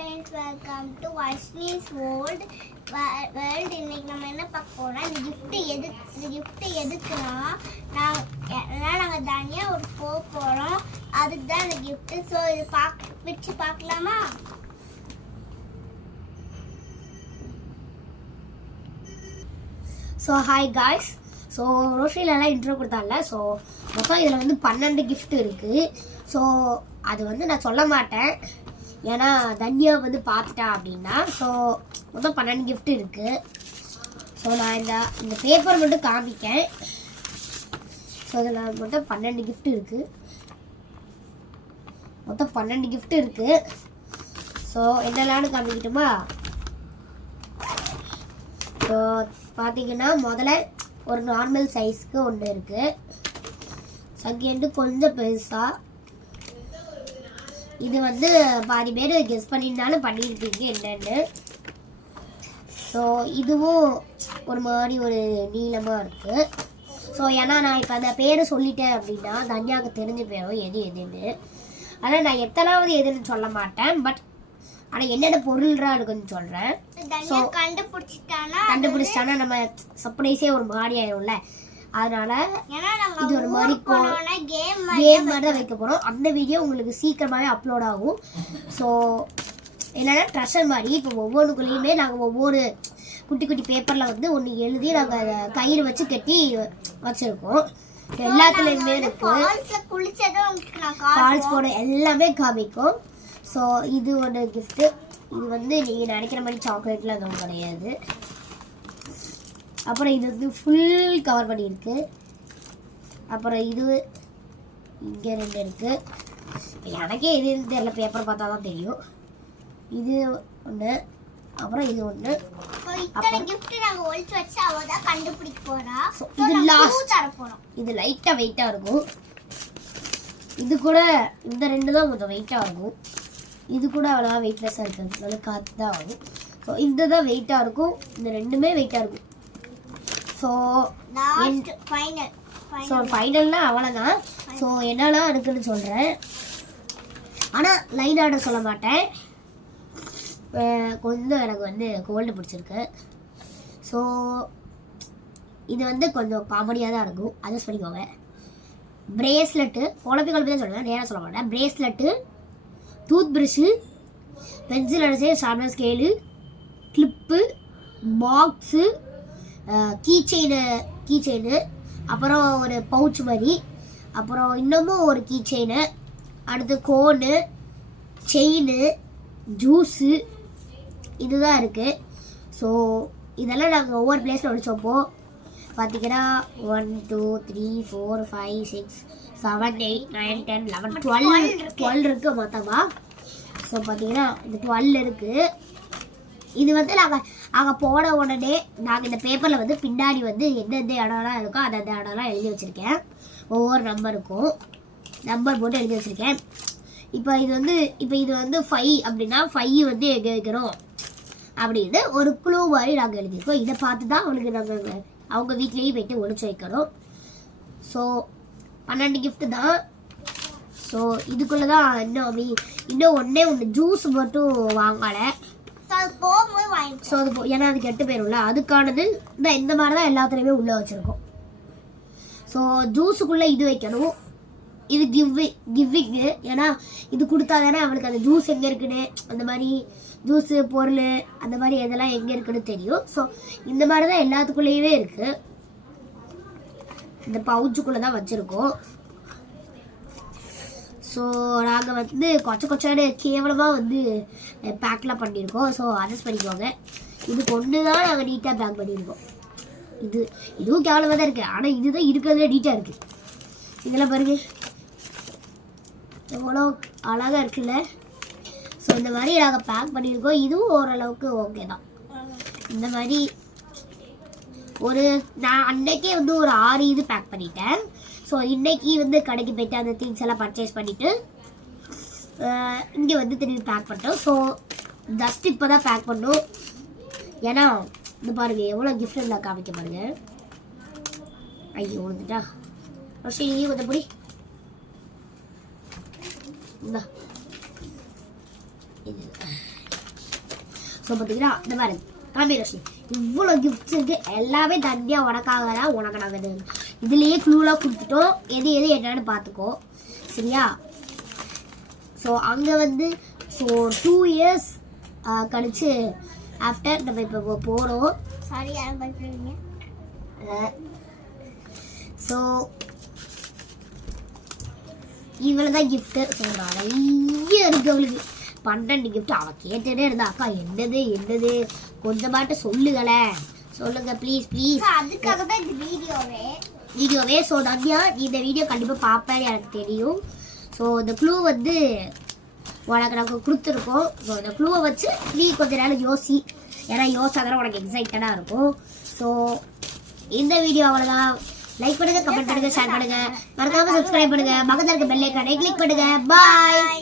friends, welcome to Vaishni's World. இன்னைக்கு நம்ம என்ன பார்க்க போறோம்னா இந்த gift எதுக்குன்னா நாங்க தனியா ஒரு போறோம். அதுக்கு தான் இந்த gift. சோ இது பிரிச்சு பார்க்கலாமா? So hi guys. ஸோ ரோஷிலெல்லாம் இன்ட்ரோ கொடுத்தால. ஸோ மொத்தம் இதில் வந்து 12 கிஃப்ட் இருக்குது. ஸோ அது வந்து நான் சொல்ல மாட்டேன், ஏன்னா தன்யா வந்து பார்த்துட்டா அப்படின்னா. ஸோ மொத்தம் 12 கிஃப்ட் இருக்குது. ஸோ நான் இந்த பேப்பர் மட்டும் காமிக்கேன். ஸோ இதில் மொத்தம் 12 கிஃப்ட் இருக்குது. மொத்தம் 12 கிஃப்ட் இருக்குது. ஸோ என்னெல்லாம்னு காமிக்கிட்டுமா? ஸோ பார்த்தீங்கன்னா முதல்ல ஒரு நார்மல் சைஸ்க்கு ஒன்று இருக்குது. செகண்டு கொஞ்சம் பெருசாக. இது வந்து பாதி பேர் கெஸ் பண்ணியிருந்தாலும் பண்ணியிருப்பீங்க என்னென்னு. ஸோ இதுவும் ஒரு மாதிரி ஒரு நீளமாக இருக்குது. ஸோ ஏன்னா நான் இப்போ அந்த பேரை சொல்லிட்டேன் அப்படின்னா தன்யாவுக்கு தெரிஞ்சு போயிடும் எது எதுன்னு. ஆனால் நான் எத்தனாவது எதுன்னு சொல்ல மாட்டேன். பட் ஆனால் என்னென்ன பொருள்றா இருக்குன்னு சொல்கிறேன். ஸோ கண்டுபிடிச்சிட்டானா நம்ம சர்ப்ரைஸே ஒரு மாதிரி ஆயிரும்ல. அதனால இது ஒரு மாதிரி கேம் மாதிரி தான் வைக்க போகிறோம். அந்த வீடியோ உங்களுக்கு சீக்கிரமாகவே அப்லோட் ஆகும். ஸோ என்னென்னா ட்ரெஷர் மாதிரி இப்போ ஒவ்வொன்றுக்குள்ளேயுமே நாங்கள் ஒவ்வொரு குட்டி குட்டி பேப்பரில் வந்து ஒன்று எழுதி நாங்கள் அதை கயிறு வச்சு கட்டி வச்சுருக்கோம். எல்லாத்துலேயுமே ஃபால்ஸ் போட எல்லாமே காமிக்கும். ஸோ இது ஒரு கிஃப்ட்டு. இது வந்து நீங்கள் நினைக்கிற மாதிரி சாக்லேட்லாம் எதுவும் கிடையாது. அப்புறம் இது வந்து ஃபுல் கவர் பண்ணியிருக்கு. அப்புறம் இது இங்கே 2 இருக்குது. எனக்கே இது தெரியல, பேப்பர் பார்த்தா தான் தெரியும். இது ஒன்று, அப்புறம் இது ஒன்று. இது லாஸ்ட். இது லைட்டாக வெயிட்டாக இருக்கும். இது கூட இந்த 2 தான் கொஞ்சம் வெயிட்டாக இருக்கும். இது கூட அவ்வளோவா வெயிட்லெஸ்ஸாக இருக்காது, நல்லா காற்று தான் ஆகும். ஸோ இந்த தான் வெயிட்டாக இருக்கும். இந்த 2மே வெயிட்டாக இருக்கும். ஸோ ஃபைனல்னால் அவ்வளோதான். ஸோ என்னெல்லாம் இருக்குன்னு சொல்கிறேன். ஆனால் லைன் ஆர்டர் சொல்ல மாட்டேன். கொஞ்சம் எனக்கு வந்து கோல்டு பிடிச்சிருக்கு. ஸோ இது வந்து கொஞ்சம் காமெடியாக தான் இருக்கும், அட்ஜஸ்ட் பண்ணிக்கோங்க. பிரேஸ்லெட்டு, குழப்பி தான் சொல்லுவேன், நேராக சொல்ல மாட்டேன். பிரேஸ்லெட்டு, டூத் ப்ரஷ்ஷு, பென்சில் அடிச்சு, ஷார்ப்னர் ஸ்கேலு, கிளிப்பு, பாக்ஸு, கீச்செயினு, அப்புறம் ஒரு பவுச் மாதிரி, அப்புறம் இன்னமும் ஒரு கீச்செயினு, அடுத்து கோனு, செயின், ஜூஸு, இதுதான் இருக்குது. ஸோ இதெல்லாம் நாங்கள் ஒவ்வொரு பிளேஸில் ஒழிச்சோப்போ பார்த்தீங்கன்னா 1 2 3 4 5 6 7 8 9 10 11 12 இருக்குது மொத்தமாக. ஸோ பார்த்தீங்கன்னா இந்த 12 இருக்குது. இது வந்து நாங்கள் அங்கே போன உடனே நாங்கள் இந்த பேப்பரில் வந்து பின்னாடி வந்து எந்தெந்த இடம்லாம் இருக்கோ அந்த இடம்லாம் எழுதி வச்சுருக்கேன். ஒவ்வொரு நம்பர் போட்டு எழுதி வச்சுருக்கேன். இப்போ இது வந்து 5 அப்படின்னா 5 வந்து எங்கே வைக்கிறோம் அப்படின்னு ஒரு க்ளூ மாதிரி நாங்கள் எழுதியிருக்கோம். இதை பார்த்து தான் அவங்களுக்கு நாங்கள் அவங்க வீட்லேயும் போய்ட்டு ஒழிச்சு வைக்கணும். ஸோ 12 கிஃப்ட் தான். ஸோ இதுக்குள்ளே தான் இன்னும் ஒன்று ஜூஸ் மட்டும் வாங்கலை. ஸோ அது ஏன்னா அது கெட்டு போயிடும்ல, அதுக்கானது இந்த மாதிரி தான் எல்லாத்துலேயுமே உள்ளே வச்சுருக்கோம். ஸோ ஜூஸுக்குள்ளே இது வைக்கணும். இது கிவ்விங்கு. ஏன்னா இது கொடுத்தா தானே அவளுக்கு அந்த ஜூஸ் எங்கே இருக்குன்னு, அந்த மாதிரி ஜூஸு பொருள் அந்த மாதிரி எதெல்லாம் எங்கே இருக்குன்னு தெரியும். ஸோ இந்த மாதிரி தான் எல்லாத்துக்குள்ளேயுமே இருக்குது. இந்த பவுச்சுக்குள்ளே தான் வச்சுருக்கோம். ஸோ நாங்கள் வந்து கொச்சாடு கேவலமாக வந்து பேக்லாம் பண்ணியிருக்கோம். ஸோ அட்ஜஸ்ட் பண்ணிக்கோங்க. இதுக்கு ஒன்று தான் நாங்கள் நீட்டாக பேக் பண்ணியிருக்கோம். இதுவும் கேவலமாக தான் இருக்குது, ஆனால் இதுதான் இருக்கிறதுல நீட்டாக இருக்குது. இதெல்லாம் பாருங்க எவ்வளோ அழகாக இருக்குல்ல. ஸோ இந்த மாதிரி நாங்கள் பேக் பண்ணியிருக்கோம். இதுவும் ஓரளவுக்கு ஓகே தான். இந்த மாதிரி நான் அன்னைக்கே வந்து ஒரு 6 இது பேக் பண்ணிட்டேன். ஸோ இன்றைக்கி வந்து கடைக்கு போய்ட்டு அந்த திங்ஸ் எல்லாம் பர்ச்சேஸ் பண்ணிவிட்டு இங்கே வந்து திரும்பி பேக் பண்ணிட்டோம். ஸோ ஜஸ்ட் இப்போ தான் பேக் பண்ணோம். ஏன்னா இந்த பாருங்கள் எவ்வளோ கிஃப்ட் எல்லாம் காமிக்க பாருங்கள். ஐயோ வந்துட்டா ரோஷி கொஞ்சம் புடி. இந்த ஸோ பார்த்தீங்கன்னா இந்த மாதிரி காம்பினேஷன் இவ்வளோ கிஃப்ட்ஸ் இருக்கு. எல்லாமே தனியாக உனக்காக தான். உனக்கு நாங்கள் இதுலேயே க்ளூலாம் கொடுத்துட்டோம். எது எது என்னன்னு பார்த்துக்கோ சரியா. ஸோ அங்கே வந்து ஸோ 2 years கழிச்சு ஆஃப்டர் நம்ம இப்போ போகிறோம். சாரி யாரும் பயப்படுவீங்க. ஸோ இவ்வளோ தான் கிஃப்ட்டு. ஸோ நிறைய இருக்கு அவளுக்கு 12 கிஃப்ட். அவள் கேட்டுட்டே இருந்தா அக்கா என்னது கொஞ்சமாட்டு சொல்லுங்களேன் சொல்லுங்க ப்ளீஸ் ப்ளீஸ். அதுக்காக தான் இந்த வீடியோவே. ஸோ நன்யா நீ இந்த வீடியோ கண்டிப்பாக பார்ப்பேன்னு எனக்கு தெரியும். ஸோ இந்த க்ளூ வந்து உனக்கு நாங்கள் கொடுத்துருக்கோம். ஸோ இந்த க்ளூவை வச்சு நீ கொஞ்ச நேரம் யோசி. ஏன்னா யோசிச்சாதான் உனக்கு எக்ஸைட்டடாக இருக்கும். ஸோ இந்த வீடியோ அவ்வளோதான். லைக் பண்ணுங்க, கமெண்ட் பண்ணுங்க, ஷேர் பண்ணுங்க, மறக்காம சப்ஸ்கிரைப் பண்ணுங்க, பக்கத்துல இருக்க பெல் ஐகானை கிளிக் பண்ணுங்க. பாய்.